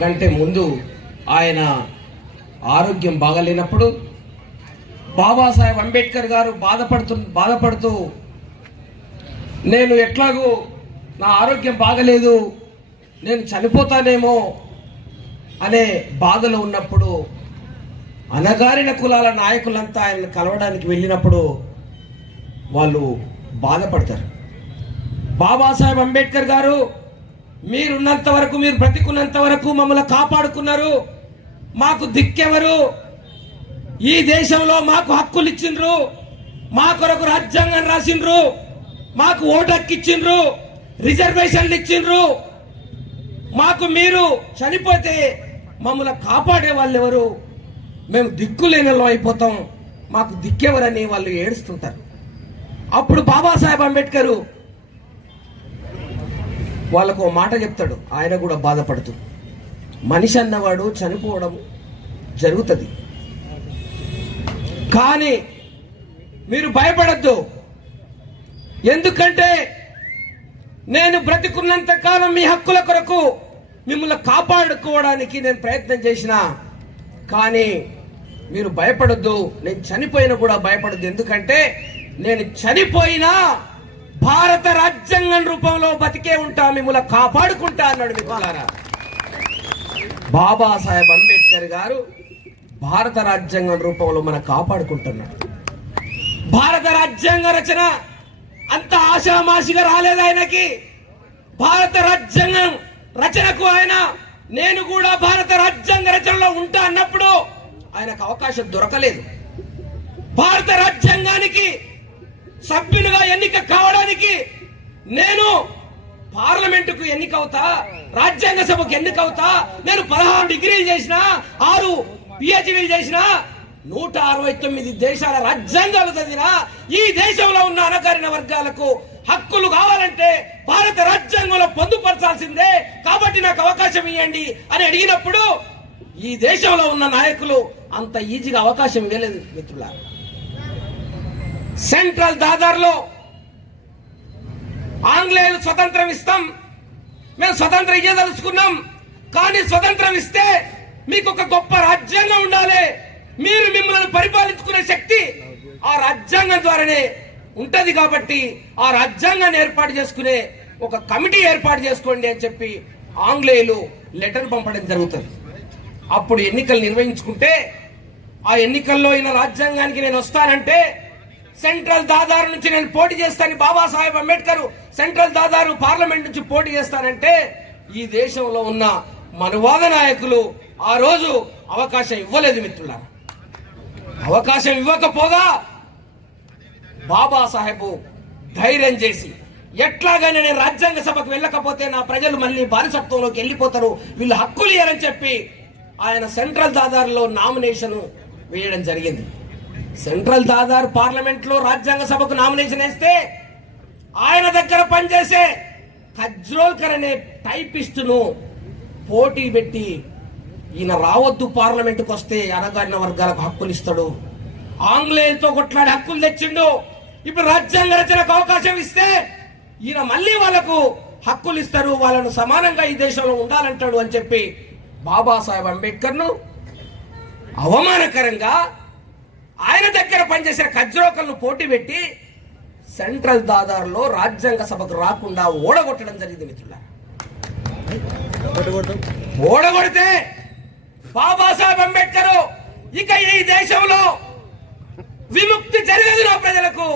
కంటే ముందు ఆయన ఆరోగ్యం బాగలేనప్పుడు బాబాసాహెబ్ అంబేద్కర్ గారు బాధపడుతూ నేను ఎట్లాగూ నా ఆరోగ్యం బాగలేదు, నేను చనిపోతానేమో అనే బాధలో ఉన్నప్పుడు అణగారిన కులాల నాయకులంతా ఆయనను కలవడానికి వెళ్ళినప్పుడు వాళ్ళు బాధపడతారు. బాబాసాహెబ్ అంబేద్కర్ గారు మీరున్నంత వరకు, మీరు బ్రతికున్నంత వరకు మమ్మల్ని కాపాడుకున్నారు, మాకు దిక్కెవరు, ఈ దేశంలో మాకు హక్కులు ఇచ్చిండ్రు, మా కొరకు రాజ్యాంగం రాసిండ్రు, మాకు ఓటు హక్కు ఇచ్చిండ్రు, రిజర్వేషన్లు ఇచ్చిండ్రు, మాకు మీరు చనిపోతే మమ్మల్ని కాపాడే వాళ్ళు ఎవరు, మేము దిక్కులేనిలో అయిపోతాం, మాకు దిక్కెవరని వాళ్ళు ఏడుస్తుంటారు. అప్పుడు బాబాసాహెబ్ అంబేద్కర్ వాళ్ళకు ఓ మాట చెప్తాడు. ఆయన కూడా బాధపడుతూ, మనిషి అన్నవాడు చనిపోవడం జరుగుతుంది, కానీ మీరు భయపడద్దు, ఎందుకంటే నేను బ్రతికున్నంత కాలం మీ హక్కుల కొరకు మిమ్మల్ని కాపాడుకోవడానికి నేను ప్రయత్నం చేసిన, కానీ మీరు భయపడద్దు, నేను చనిపోయినా కూడా భయపడద్దు, ఎందుకంటే నేను చనిపోయినా భారత రాజ్యాంగం రూపంలో బతికే ఉంటా, మిమ్మల్ని కాపాడుకుంటా అన్నాడు. మిత్రులారా, బాబాసాహెబ్ అంబేద్కర్ గారు భారత రాజ్యాంగం రూపంలో మన కాపాడుకుంటున్నాడు. భారత రాజ్యాంగ రచన అంత ఆషామాషిగా రాలేదు ఆయనకి. భారత రాజ్యాంగం రచనకు ఆయన నేను కూడా భారత రాజ్యాంగ రచనలో ఉంటా అన్నప్పుడు ఆయనకు అవకాశం దొరకలేదు. భారత రాజ్యాంగానికి సభ్యునిగా ఎన్నిక కావడానికి నేను పార్లమెంటుకు ఎన్నికవుతా, రాజ్యాంగ సభకు ఎన్నికవుతా, నేను 16 డిగ్రీలు చేసిన, 6 పిహెచ్డీలు చేసిన, 169 దేశాల రాజ్యాంగాలు చదివినా, ఈ దేశంలో ఉన్న అణగారిన వర్గాలకు హక్కులు కావాలంటే భారత రాజ్యాంగంలో పొందుపరచాల్సిందే, కాబట్టి నాకు అవకాశం ఇవ్వండి అని అడిగినప్పుడు ఈ దేశంలో ఉన్న నాయకులు అంత ఈజీగా అవకాశం ఇవ్వలేదు. మిత్రులారా, సెంట్రల్ దాదార్లో ఆంగ్లేయులు స్వతంత్రం ఇస్తాం, మేము స్వతంత్రం ఇయ్యదలుచుకున్నాం, కానీ స్వతంత్రం ఇస్తే మీకు ఒక గొప్ప రాజ్యాంగం ఉండాలి, మీరు మిమ్మల్ని పరిపాలించుకునే శక్తి ఆ రాజ్యాంగం ద్వారానే ఉంటది, కాబట్టి ఆ రాజ్యాంగాన్ని ఏర్పాటు చేసుకునే ఒక కమిటీ ఏర్పాటు చేసుకోండి అని చెప్పి ఆంగ్లేయులు లెటర్ పంపడం జరుగుతుంది. అప్పుడు ఎన్నికలు నిర్వహించుకుంటే ఆ ఎన్నికల్లో ఈయన రాజ్యాంగానికి నేను వస్తానంటే సెంట్రల్ దాదారు నుంచి నేను పోటీ చేస్తాను, బాబాసాహెబ్ అంబేద్కర్ సెంట్రల్ దాదారు పార్లమెంట్ నుంచి పోటీ చేస్తానంటే ఈ దేశంలో ఉన్న మనువాద నాయకులు ఆ రోజు అవకాశం ఇవ్వలేదు. మిత్రులారా, అవకాశం ఇవ్వకపోగా బాబాసాహెబ్ ధైర్యం చేసి ఎట్లాగైనా నేను రాజ్యాంగ సభకు వెళ్ళకపోతే నా ప్రజలు మళ్ళీ బానిసత్వంలోకి వెళ్ళిపోతారు, వీళ్ళు హక్కులు ఇయ్యరని చెప్పి ఆయన సెంట్రల్ దాదారులో నామినేషన్ వేయడం జరిగింది. సెంట్రల్ దాదార్ పార్లమెంట్ లో రాజ్యాంగ సభకు నామినేషన్ వేస్తే ఆయన దగ్గర పనిచేసే ఖజ్రోల్కర్ అనే టైపిస్టును పోటీ పెట్టి ఈయన రావద్దు, పార్లమెంటుకు వస్తే అణగారిన వర్గాలకు హక్కులు ఇస్తాడు, ఆంగ్లేయులతో కొట్లాడి హక్కులు తెచ్చిండు, ఇప్పుడు రాజ్యాంగ రచనకు అవకాశం ఇస్తే ఈయన మళ్ళీ వాళ్ళకు హక్కులు ఇస్తారు, వాళ్ళను సమానంగా ఈ దేశంలో ఉండాలంటాడు అని చెప్పి బాబాసాహెబ్ అంబేద్కర్ ను అవమానకరంగా ఆయన దగ్గర పనిచేసిన ఖజ్రోకర్ను పోటీ పెట్టి సెంట్రల్ దాదార్లో రాజ్యాంగ సభకు రాకుండా ఓడగొట్టడం జరిగింది. మిత్రులారా, ఓడగొడితే బాబాసాహెబ్ అంబేద్కర్ ఇక ఈ దేశంలో విముక్తి జరగదు నా ప్రజలకు,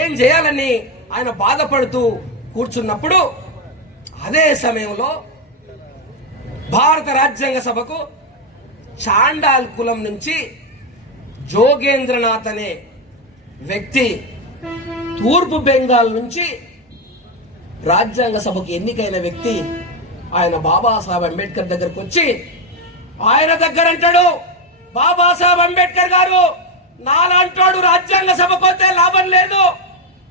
ఏం చేయాలని ఆయన బాధపడుతూ కూర్చున్నప్పుడు అదే సమయంలో భారత రాజ్యాంగ సభకు చాండాల్ కులం నుంచి జోగేంద్రనాథ్ అనే వ్యక్తి తూర్పు బెంగాల్ నుంచి రాజ్యాంగ సభకు ఎన్నికైన వ్యక్తి ఆయన బాబాసాహెబ్ అంబేద్కర్ దగ్గరకు వచ్చి ఆయన దగ్గర అంటాడు, బాబాసాహెబ్ అంబేద్కర్ గారు నాలాంటోడు రాజ్యాంగ సభకు వస్తే లాభం లేదు,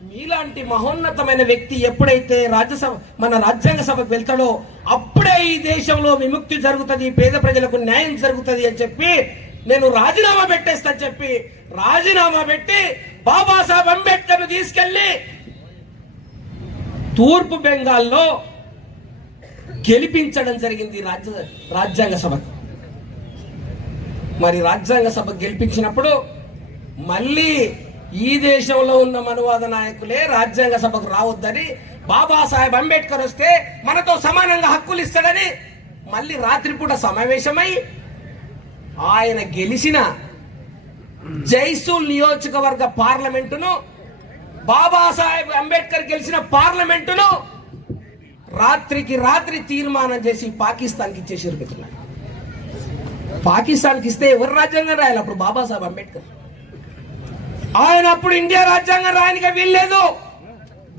మీలాంటి మహోన్నతమైన వ్యక్తి ఎప్పుడైతే మన రాజ్యాంగ సభకు వెళ్తాడో అప్పుడే ఈ దేశంలో విముక్తి జరుగుతుంది, పేద ప్రజలకు న్యాయం జరుగుతుంది అని చెప్పి నేను రాజీనామా పెట్టేస్తా చెప్పి రాజీనామా పెట్టి బాబాసాహెబ్ అంబేద్కర్ ను తీసుకెళ్లి తూర్పు బెంగాల్లో గెలిపించడం జరిగింది రాజ్యాంగ సభకు. మరి రాజ్యాంగ సభ గెలిపించినప్పుడు మళ్ళీ ఈ దేశంలో ఉన్న మనువాద నాయకులే రాజ్యాంగ సభకు రావద్దని, బాబాసాహెబ్ అంబేద్కర్ వస్తే మనతో సమానంగా హక్కులు ఇస్తాడని మళ్ళీ రాత్రిపూట సమావేశమై ఆయన గెలిచిన జైసూల్ నియోజకవర్గ పార్లమెంటును, బాబాసాహెబ్ అంబేద్కర్ గెలిచిన పార్లమెంటును రాత్రికి రాత్రి తీర్మానం చేసి పాకిస్తాన్కి ఇచ్చేసారు మిత్రులారా. పాకిస్తాన్కి ఇస్తే ఎవరు రాజ్యాంగం రాయాలి? అప్పుడు బాబాసాహెబ్ అంబేద్కర్. ఆయన అప్పుడు ఇండియా రాజ్యాంగం రాయడానికి వీల్లేదు,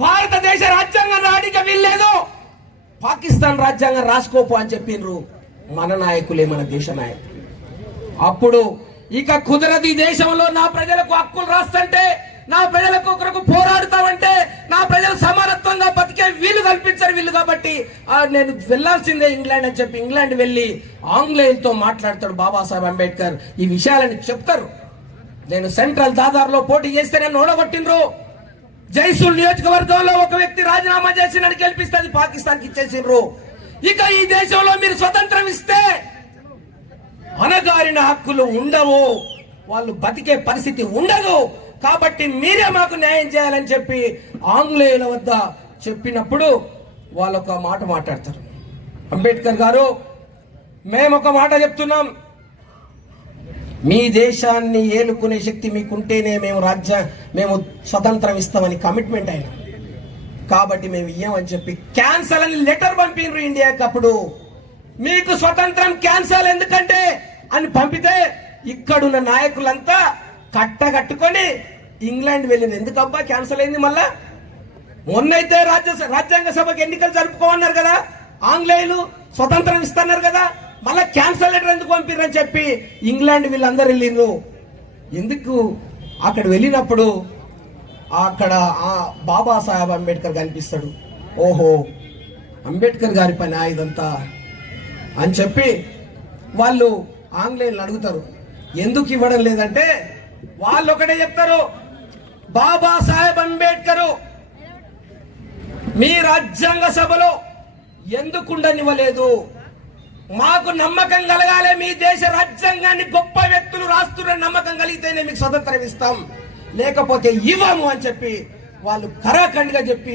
భారతదేశ రాజ్యాంగం రాయడానికి వీల్లేదు, పాకిస్తాన్ రాజ్యాంగం రాసుకోపో అని చెప్పిండ్రు మన నాయకులే, మన దేశ నాయకులు. అప్పుడు ఇక కుదరదు, ఈ దేశంలో నా ప్రజలకు హక్కులు రాస్తుంటే, నా ప్రజలకు ఒకరికి పోరాడుతామంటే, నా ప్రజలు సమానత్వంగా బతికే వీలు కల్పించారు వీళ్ళు, కాబట్టి నేను వెళ్లాల్సిందే ఇంగ్లాండ్ అని చెప్పి ఇంగ్లాండ్ వెళ్లి ఆంగ్లేయులతో మాట్లాడతాడు బాబాసాహెబ్ అంబేద్కర్. ఈ విషయాలని చెప్తారు. నేను సెంట్రల్ దాదార్లో పోటీ చేస్తే నన్ను ఓడగొట్టిండ్రు, జైసూల్ నియోజకవర్గంలో ఒక వ్యక్తి రాజీనామా చేసి నన్ను గెలిపిస్తే అది పాకిస్తాన్కి ఇచ్చేసిండ్రు. ఇక ఈ దేశంలో మీరు స్వతంత్రం ఇస్తే అణగారిన హక్కులు ఉండవు, వాళ్ళు బతికే పరిస్థితి ఉండదు, కాబట్టి మీరే మాకు న్యాయం చేయాలని చెప్పి ఆంగ్లేయుల వద్ద చెప్పినప్పుడు వాళ్ళు ఒక మాట మాట్లాడతారు. అంబేద్కర్ గారు, మేము ఒక మాట చెప్తున్నాం, మీ దేశాన్ని ఏలుకునే శక్తి మీకుంటేనే మేము స్వతంత్రం ఇస్తామని కమిట్మెంట్ అయినా, కాబట్టి మేము ఇయ్యమని చెప్పి క్యాన్సల్ అని లెటర్ పంపిండ్రు ఇండియాకి. అప్పుడు మీకు స్వతంత్రం క్యాన్సల్ ఎందుకంటే అని పంపితే ఇక్కడున్న నాయకులంతా కట్టగట్టుకొని ఇంగ్లాండ్ వెళ్ళింది. ఎందుకబ్బా క్యాన్సల్ అయింది? మళ్ళా మొన్నైతే రాజ్యాంగ సభకు ఎన్నికలు జరుపుకోమన్నారు కదా, ఆంగ్లేయులు స్వతంత్రం ఇస్తున్నారు కదా, మళ్ళా క్యాన్సల్ లెటర్ ఎందుకు పంపిర్రని చెప్పి ఇంగ్లాండ్ వీళ్ళందరూ వెళ్ళిండ్రు. ఎందుకు? అక్కడ వెళ్ళినప్పుడు అక్కడ బాబాసాహెబ్ అంబేద్కర్ కనిపిస్తాడు. ఓహో, అంబేద్కర్ గారి పని ఇదంతా అని చెప్పి వాళ్ళు ఆంగ్లేయులను అడుగుతారు, ఎందుకు ఇవ్వడం లేదంటే వాళ్ళు ఒకటే చెప్తారు, బాబాసాహెబ్ అంబేద్కర్ మీ రాజ్యాంగ సభలో ఎందుకు ఉండనివ్వలేదు? మాకు నమ్మకం కలగాలి, మీ దేశ రాజ్యాంగాన్ని గొప్ప వ్యక్తులు రాస్తున్న నమ్మకం కలిగితేనే మీకు స్వతంత్రం ఇస్తాం, లేకపోతే ఇవ్వము అని చెప్పి వాళ్ళు కరాఖండిగా చెప్పి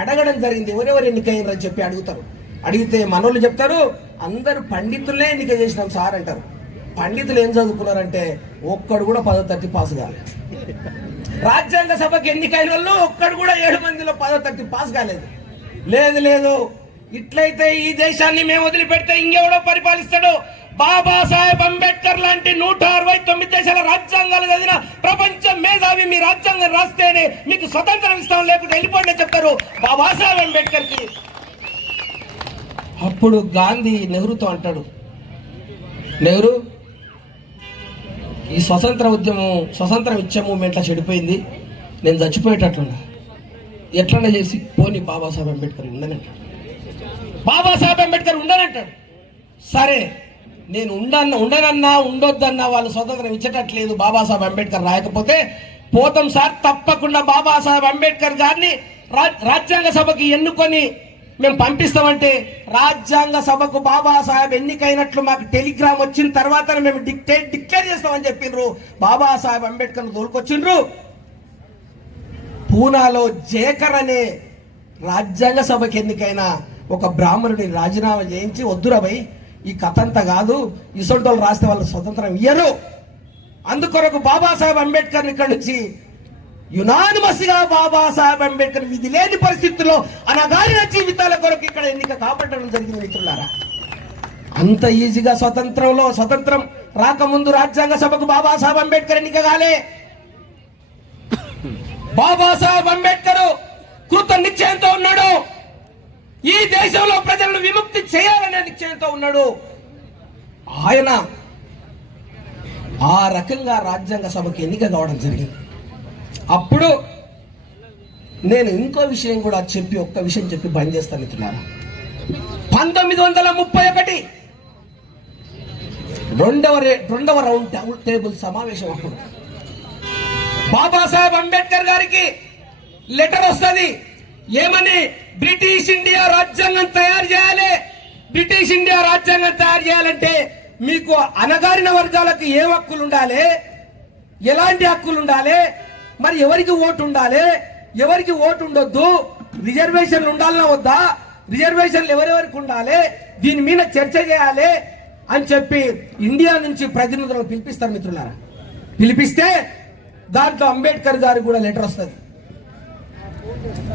అడగడం జరిగింది. ఎవరెవరు ఎన్నికయ్యారని చెప్పి అడుగుతారు. అడిగితే మనోళ్ళు చెప్తారు, అందరూ పండితులే ఎన్నిక చేసినాం సార్ అంటారు. పండితులు ఏం చదువుకున్నారంటే ఒక్కడు కూడా 10వ తరగతి పాస్ కాలేదు. రాజ్యాంగ సభకి ఎన్నికైన వాళ్ళు ఒక్కడు కూడా 7 మందిలో 10వ తరగతి పాస్ కాలేదు. లేదు, ఇట్లయితే ఈ దేశాన్ని మేము వదిలిపెడితే ఇంకెవడో పరిపాలిస్తాడు? బాబాసాహెబ్ అంబేద్కర్ లాంటి 169 దేశాల రాజ్యాంగాలు చదివిన ప్రపంచ మేధావి మీ రాజ్యాంగం రాస్తేనే మీకు స్వతంత్రం ఇస్తాం, లేకుంటే వెళ్ళిపోండి చెప్తారు బాబాసాహెబ్ అంబేద్కర్ కి. అప్పుడు గాంధీ నెహ్రూతో అంటాడు, నెహ్రూ, ఈ స్వతంత్రం ఇచ్చే మూమెంట్లో చెడిపోయింది, నేను చచ్చిపోయేటట్లున్నా, ఎట్లన్నా చేసి పోనీ బాబాసాహెబ్ అంబేద్కర్ ఉండనంటాడు. బాబాసాహెబ్ అంబేద్కర్ ఉండనంటాడు. సరే, నేను ఉండనన్నా ఉండొద్దన్నా వాళ్ళు స్వతంత్రం ఇచ్చేటట్లేదు, బాబాసాహెబ్ అంబేద్కర్ రాయకపోతే పోతాం సార్, తప్పకుండా బాబాసాహెబ్ అంబేద్కర్ గారిని రాజ్యాంగ సభకి ఎన్నుకొని మేము పంపిస్తామంటే, రాజ్యాంగ సభకు బాబాసాహెబ్ ఎన్నికైనట్లు మాకు టెలిగ్రామ్ వచ్చిన తర్వాత మేము డిక్లేర్ చేస్తామని చెప్పిండ్రు. బాబాసాహెబ్ అంబేద్కర్ తోలుకొచ్చిండ్రు. పూనాలో జేకర్ అనే రాజ్యాంగ సభకి ఎన్నికైన ఒక బ్రాహ్మణుడి రాజీనామా చేయించి, వద్దురా భయ్, ఈ కథ అంతా కాదు, ఇసొంటోళ్ళు రాస్తే వాళ్ళు స్వతంత్రం ఇయ్యరు, అందుకొరకు బాబాసాహెబ్ అంబేద్కర్ ఇక్కడ నుంచి యునానిమస్ గా బాబాసాహెబ్ అంబేద్కర్ విధి లేని పరిస్థితుల్లో అనగారిన జీవితాల కొరకు ఇక్కడ ఎన్నిక కాబట్టడం జరిగింది. మిత్రులారా, అంత ఈజీగా స్వతంత్రం రాకముందు రాజ్యాంగ సభకు బాబాసాహెబ్ అంబేద్కర్ ఎన్నిక కాలే. బాబాసాహెబ్ అంబేద్కర్ కృత నిశ్చయంతో ఉన్నాడు, ఈ దేశంలో ప్రజలను విముక్తి చేయాలనే నిశ్చయంతో ఉన్నాడు. ఆయన ఆ రకంగా రాజ్యాంగ సభకు ఎన్నిక కావడం జరిగింది. అప్పుడు నేను ఇంకో విషయం కూడా ఒక్క విషయం చెప్పి బంద్ చేస్తాను మిత్రులారా. 1931 రెండవ రౌండ్ టేబుల్ సమావేశం అప్పుడు బాబాసాహెబ్ అంబేద్కర్ గారికి లెటర్ వస్తుంది. ఏమని? బ్రిటిష్ ఇండియా రాజ్యాంగం తయారు చేయాలి, బ్రిటిష్ ఇండియా రాజ్యాంగం తయారు చేయాలంటే మీకు అణగారిన వర్గాలకు ఏ హక్కులు ఉండాలి, ఎలాంటి హక్కులు ఉండాలి, మరి ఎవరికి ఓటు ఉండాలి, ఎవరికి ఓటు ఉండొద్దు, రిజర్వేషన్లు ఉండాలన్నా వద్దా, రిజర్వేషన్లు ఎవరెవరికి ఉండాలి, దీని మీద చర్చ చేయాలి అని చెప్పి ఇండియా నుంచి ప్రతినిధులను పిలిపిస్తారు మిత్రులారా. పిలిపిస్తే దాంట్లో అంబేద్కర్ గారు కూడా లెటర్ వస్తుంది.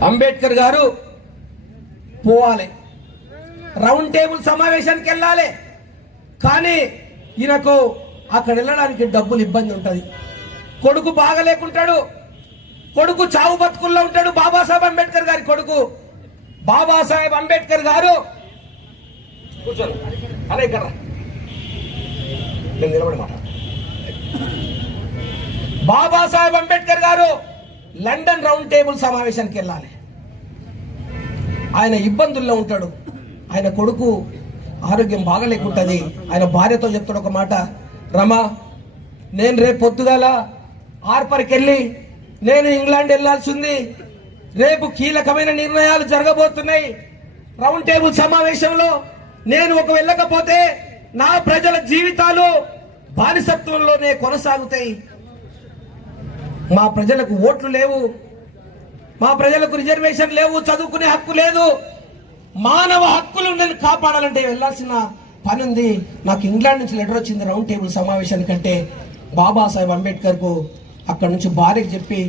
అంబేద్కర్ గారు పోవాలి, రౌండ్ టేబుల్ సమావేశానికి వెళ్ళాలి. కానీ ఈయనకు అక్కడ వెళ్ళడానికి డబ్బులు ఇబ్బంది ఉంటుంది. కొడుకు బాగలేకుంటాడు, కొడుకు చావు బతుకుల్లో ఉంటాడు. బాబాసాహెబ్ అంబేద్కర్ గారి కొడుకు బాబాసాహెబ్ అంబేద్కర్ గారు కూర్చోను అలా ఇక్కడ నిలబడి మాట. బాబాసాహెబ్ అంబేద్కర్ గారు లండన్ రౌండ్ టేబుల్ సమావేశానికి వెళ్ళాలి. ఆయన ఇబ్బందుల్లో ఉంటాడు, ఆయన కొడుకు ఆరోగ్యం బాగలేకుంటుంది. ఆయన భార్యతో చెప్తాడు ఒక మాట, రమా నేను రేపు పొద్దుగాల ఆర్పర్కి వెళ్ళి నేను ఇంగ్లాండ్ వెళ్ళాల్సి ఉంది, రేపు కీలకమైన నిర్ణయాలు జరగబోతున్నాయి. రౌండ్ టేబుల్ సమావేశంలో నేను ఒక వెళ్ళకపోతే నా ప్రజల జీవితాలు బానిసత్వంలోనే కొనసాగుతాయి. మా ప్రజలకు ఓట్లు లేవు, మా ప్రజలకు రిజర్వేషన్ లేవు, చదువుకునే హక్కు లేదు, మానవ హక్కులు నేను కాపాడాలంటే వెళ్లాల్సిన పని ఉంది. నాకు ఇంగ్లాండ్ నుంచి లెటర్ వచ్చింది రౌండ్ టేబుల్ సమావేశానికంటే బాబాసాహెబ్ అంబేద్కర్ కు అక్కడ నుంచి భార్యకు చెప్పి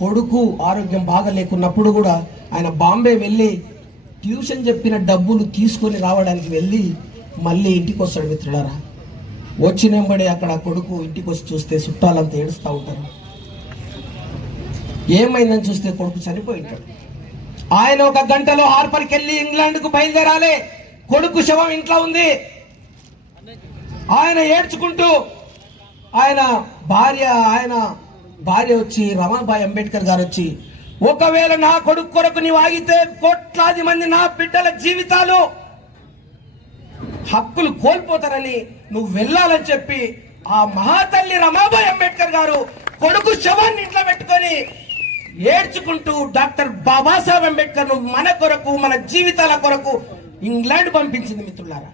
కొడుకు ఆరోగ్యం బాగా లేకున్నప్పుడు కూడా ఆయన బాంబే వెళ్ళి ట్యూషన్ చెప్పిన డబ్బులు తీసుకొని రావడానికి వెళ్ళి మళ్ళీ ఇంటికి వస్తాడు మిత్రులారా. వచ్చినంబడే అక్కడ కొడుకు ఇంటికి వచ్చి చూస్తే చుట్టాలంతా ఏడుస్తూ ఉంటారు. ఏమైందని చూస్తే కొడుకు చనిపోయి ఉంటాడు. ఆయన ఒక గంటలో హార్పర్కి వెళ్ళి ఇంగ్లాండ్కు బయలుదేరాలి, కొడుకు శవం ఇంట్లో ఉంది. ఆయన ఏడ్చుకుంటూ ఆయన భార్య వచ్చి రమాబాయి అంబేద్కర్ గారు వచ్చి, ఒకవేళ నా కొడుకు కొరకు నీవు ఆగితే కోట్లాది మంది నా బిడ్డల జీవితాలు హక్కులు కోల్పోతారని నువ్వు వెళ్ళాలని చెప్పి ఆ మహాతల్లి రమాబాయి అంబేద్కర్ గారు కొడుకు శవాన్ని ఇంట్లో పెట్టుకొని ఏడ్చుకుంటూ డాక్టర్ బాబాసాహెబ్ అంబేద్కర్ ను మన కొరకు మన జీవితాల కొరకు ఇంగ్లాండ్ పంపించింది మిత్రులారా.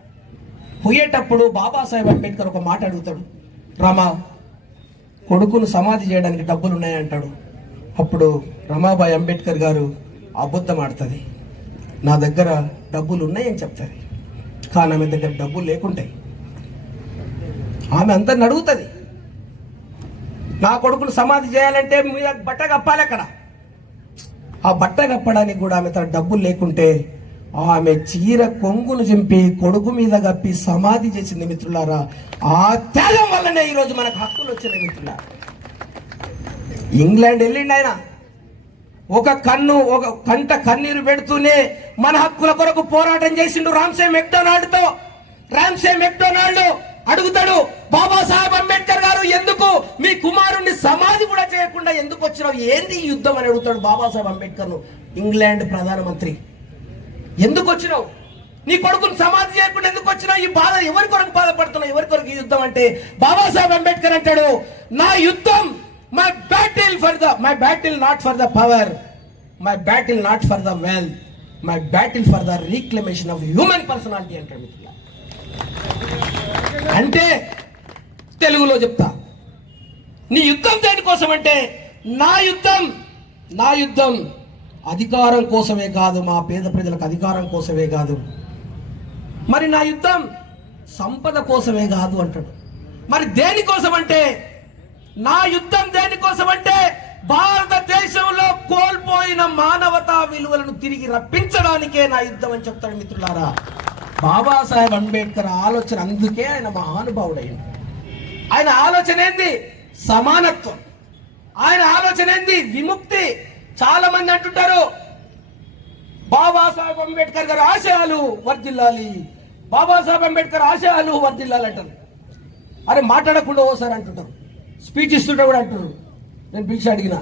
పోయేటప్పుడు బాబాసాహెబ్ అంబేద్కర్ ఒక మాట అడుగుతాడు, రమా కొడుకును సమాధి చేయడానికి డబ్బులు ఉన్నాయంటాడు. అప్పుడు రమాబాయి అంబేద్కర్ గారు అబద్ధం ఆడుతుంది, నా దగ్గర డబ్బులు ఉన్నాయని చెప్తుంది. కానీ ఆమె దగ్గర డబ్బులు లేకుంటాయి. ఆమె అందరిని అడుగుతుంది, నా కొడుకును సమాధి చేయాలంటే మీద బట్ట కప్పాలి. అక్కడ ఆ బట్ట కప్పడానికి కూడా ఆమె తన డబ్బులు లేకుంటే ఆమె చీర కొంగును చింపి కొడుకు మీద కప్పి సమాధి చేసింది మిత్రులారా. ఆ త్యాగం వల్లనే ఈరోజు మనకు హక్కులు వచ్చినాయి మిత్రులారా. ఇంగ్లాండ్ వెళ్ళిండి ఆయన, ఒక కంట కన్నీరు పెడుతూనే మన హక్కుల కొరకు పోరాటం చేసిండు రామ్సే మెక్డొనాల్డ్ అడుగుతాడు, బాబాసాహెబ్ అంబేద్కర్ గారు ఎందుకు మీ కుమారుణ్ణి సమాధి కూడా చేయకుండా ఎందుకు వచ్చినావు, ఏంది ఈ యుద్ధం అని అడుగుతాడు బాబాసాహెబ్ అంబేద్కర్ ను. ఇంగ్లాండ్ ప్రధానమంత్రి, ఎందుకు వచ్చినావు, నీ కొడుకును సమాధి చేయకుండా ఎందుకు వచ్చినావు, ఈ బాధ ఎవరి కొరకు బాధపడుతున్నావు, ఎవరి కొరకు ఈ యుద్ధం అంటే బాబాసాహెబ్ అంబేద్కర్ అంటాడు, నా యుద్ధం my battle not for the power, my battle not for the wealth, my battle for the reclamation of human personality అంటాడు మిత్రులారా. అంటే తెలుగులో చెప్తా, నీ యుద్ధం దేనికోసం అంటే నా యుద్ధం అధికారం కోసమే కాదు, మా పేద ప్రజలకు అధికారం కోసమే కాదు, మరి నా యుద్ధం సంపద కోసమే కాదు అంటాడు. మరి దేనికోసం అంటే నా యుద్ధం దేనికోసం అంటే భారతదేశంలో కోల్పోయిన మానవతా విలువలను తిరిగి రప్పించడానికే నా యుద్ధం అని చెప్తాడు మిత్రులారా. బాబాసాహెబ్ అంబేద్కర్ ఆలోచన, అందుకే ఆయన మహానుభావుడైంది. ఆయన ఆలోచన ఏంది? సమానత్వం. ఆయన ఆలోచన ఏంది? విముక్తి. చాలా మంది అంటుంటారు బాబాసాహెబ్ అంబేద్కర్ గారి ఆశయాలు వర్ధిల్లాలి, బాబాసాహెబ్ అంబేద్కర్ ఆశయాలు వర్ధిల్లాలి అంటారు. అరే మాట్లాడకుండా ఓసారి అంటుంటారు, స్పీచ్ ఇస్తుంటే కూడా అంటారు. నేను పిలిచి అడిగిన,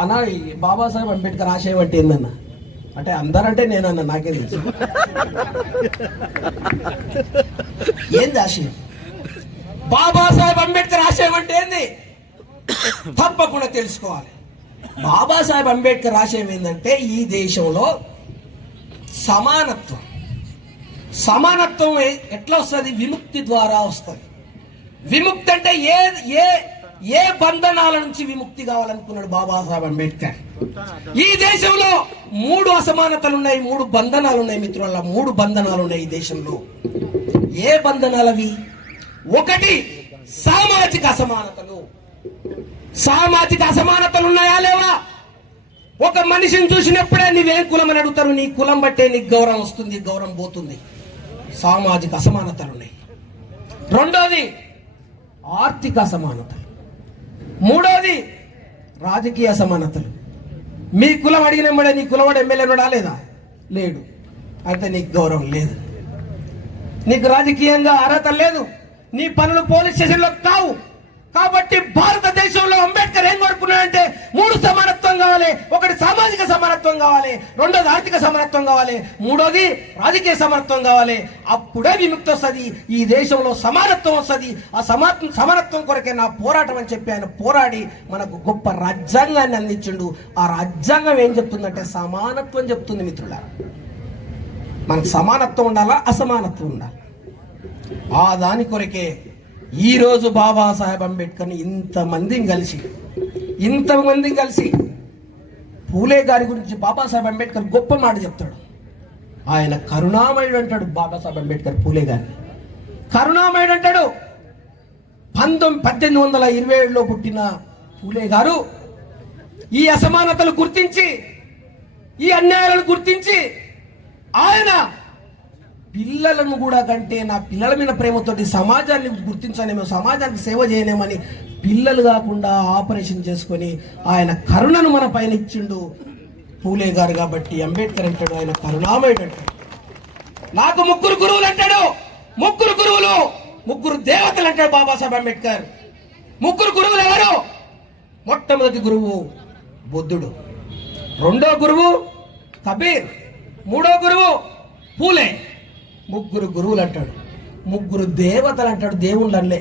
అన్నా బాబాసాహెబ్ అంబేద్కర్ ఆశయం అంటే ఏందన్న అంటే అందరంటే నేనన్నా, నాకేం తెలుసు ఏంది ఆశయం. బాబాసాహెబ్ అంబేద్కర్ ఆశయం అంటే ఏంది తప్పకుండా తెలుసుకోవాలి. బాబాసాహెబ్ అంబేద్కర్ ఆశయం ఏంటంటే ఈ దేశంలో సమానత్వం, సమానత్వం ఎట్లా వస్తుంది? విముక్తి ద్వారా వస్తుంది. విముక్తి అంటే ఏ ఏ ఏ బంధనాల నుంచి విముక్తి కావాలనుకున్నాడు బాబాసాహెబ్ అంబేద్కర్. ఈ దేశంలో 3 అసమానతలు ఉన్నాయి, 3 బంధనాలు ఉన్నాయి మిత్రుల, 3 బంధనాలు ఉన్నాయి ఈ దేశంలో. ఏ బంధనాలవి? ఒకటి సామాజిక అసమానతలు. సామాజిక అసమానతలు ఉన్నాయా లేవా? ఒక మనిషిని చూసినప్పుడే నీవేం కులం అని అడుగుతారు, నీ కులం బట్టే నీకు గౌరవం వస్తుంది, గౌరవం పోతుంది. సామాజిక అసమానతలు ఉన్నాయి. రెండోది ఆర్థిక అసమానతలు. మూడోది రాజకీయ అసమానతలు. మీ కులం అడిగినప్పుడే నీ కులవాడు ఎమ్మెల్యే రాలేదా? లేడు, అయితే నీకు గౌరవం లేదు, నీకు రాజకీయంగా అర్హత లేదు, నీ పనులు పోలీస్ స్టేషన్లో కావు. కాబట్టి భారతదేశంలో అంబేద్కర్ ఏం కోరుకున్నాడంటే 3 సమానత్వం కావాలి. ఒకటి సామాజిక సమానత్వం కావాలి, రెండోది ఆర్థిక సమానత్వం కావాలి, మూడోది రాజకీయ సమానత్వం కావాలి. అప్పుడే విముక్తి వస్తుంది, ఈ దేశంలో సమానత్వం వస్తుంది. ఆ సమానత్వం కొరకే నా పోరాటం అని చెప్పి ఆయన పోరాడి మనకు గొప్ప రాజ్యాంగాన్ని అందించిండు. ఆ రాజ్యాంగం ఏం చెప్తుందంటే సమానత్వం చెప్తుంది మిత్రులారా. మనకు సమానత్వం ఉండాలా, అసమానత్వం ఉండాలి. ఆ దాని కొరకే ఈరోజు బాబాసాహెబ్ అంబేద్కర్ని ఇంతమందిని కలిసి పూలే గారి గురించి బాబాసాహెబ్ అంబేద్కర్ గొప్ప మాట చెప్తాడు. ఆయన కరుణామయుడు అంటాడు బాబాసాహెబ్ అంబేద్కర్ పూలే గారిని. కరుణామయుడు అంటాడు. 1827లో పుట్టిన పూలే గారు ఈ అసమానతలు గుర్తించి, ఈ అన్యాయాలను గుర్తించి ఆయన పిల్లలను కూడా కంటే నా పిల్లల మీద ప్రేమతోటి సమాజాన్ని గుర్తించానేమో, సమాజానికి సేవ చేయనేమని పిల్లలు కాకుండా ఆపరేషన్ చేసుకొని ఆయన కరుణను మన పైన ఇచ్చిండు పూలే గారు. కాబట్టి అంబేద్కర్ అంటాడు ఆయన కరుణామయుడు అంటాడు. నాకు 3 గురువులు అంటాడు. 3 గురువులు, 3 దేవతలు అంటాడు బాబాసాహెబ్ అంబేద్కర్. 3 గురువులు ఎవరు? మొట్టమొదటి గురువు బుద్ధుడు, రెండో గురువు కబీర్, మూడో గురువు పూలే. 3 గురువులు అంటాడు. 3 దేవతలు అంటాడు. దేవుళ్ళు అల్లే,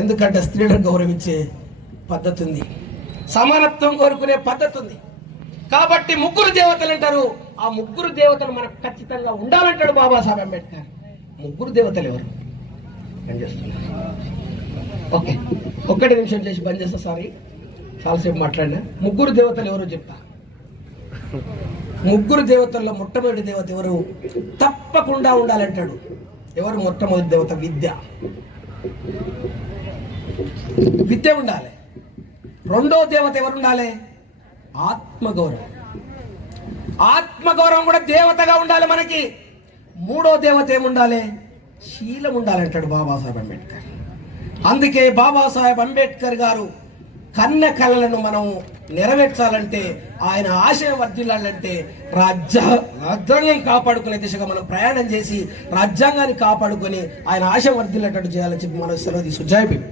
ఎందుకంటే స్త్రీలను గౌరవించే పద్ధతి ఉంది, సమానత్వం కోరుకునే పద్ధతి ఉంది. కాబట్టి 3 దేవతలు అంటారు. ఆ 3 దేవతలు మనకు ఖచ్చితంగా ఉండాలంటాడు బాబాసాహెబ్ అంబేద్కర్. 3 దేవతలు ఎవరు? బంద్ చేస్తున్నా, ఓకే, 1 నిమిషం చేసి బంద్ చేస్తా. సారీ, చాలాసేపు మాట్లాడినా. 3 దేవతలు ఎవరు చెప్తా. 3 దేవతల్లో మొట్టమొదటి దేవత ఎవరు? తప్పకుండా ఉండాలంటాడు. ఎవరు మొట్టమొదటి దేవత? విద్య. విద్య ఉండాలి. రెండో దేవత ఎవరు ఉండాలి? ఆత్మగౌరవం. ఆత్మగౌరవం కూడా దేవతగా ఉండాలి మనకి. మూడో దేవత ఏముండాలి? శీలం ఉండాలంటాడు బాబాసాహెబ్ అంబేద్కర్. అందుకే బాబాసాహెబ్ అంబేద్కర్ గారు కన్న కళలను మనం నెరవేర్చాలంటే, ఆయన ఆశయం వర్ధిల్లాలంటే రాజ్యాంగం కాపాడుకునే దిశగా మనం ప్రయాణం చేసి రాజ్యాంగాన్ని కాపాడుకొని ఆయన ఆశయం వర్ధిల్లేటట్టు చేయాలని చెప్పి మనం సెలవు తీసుకు జై భీమ్.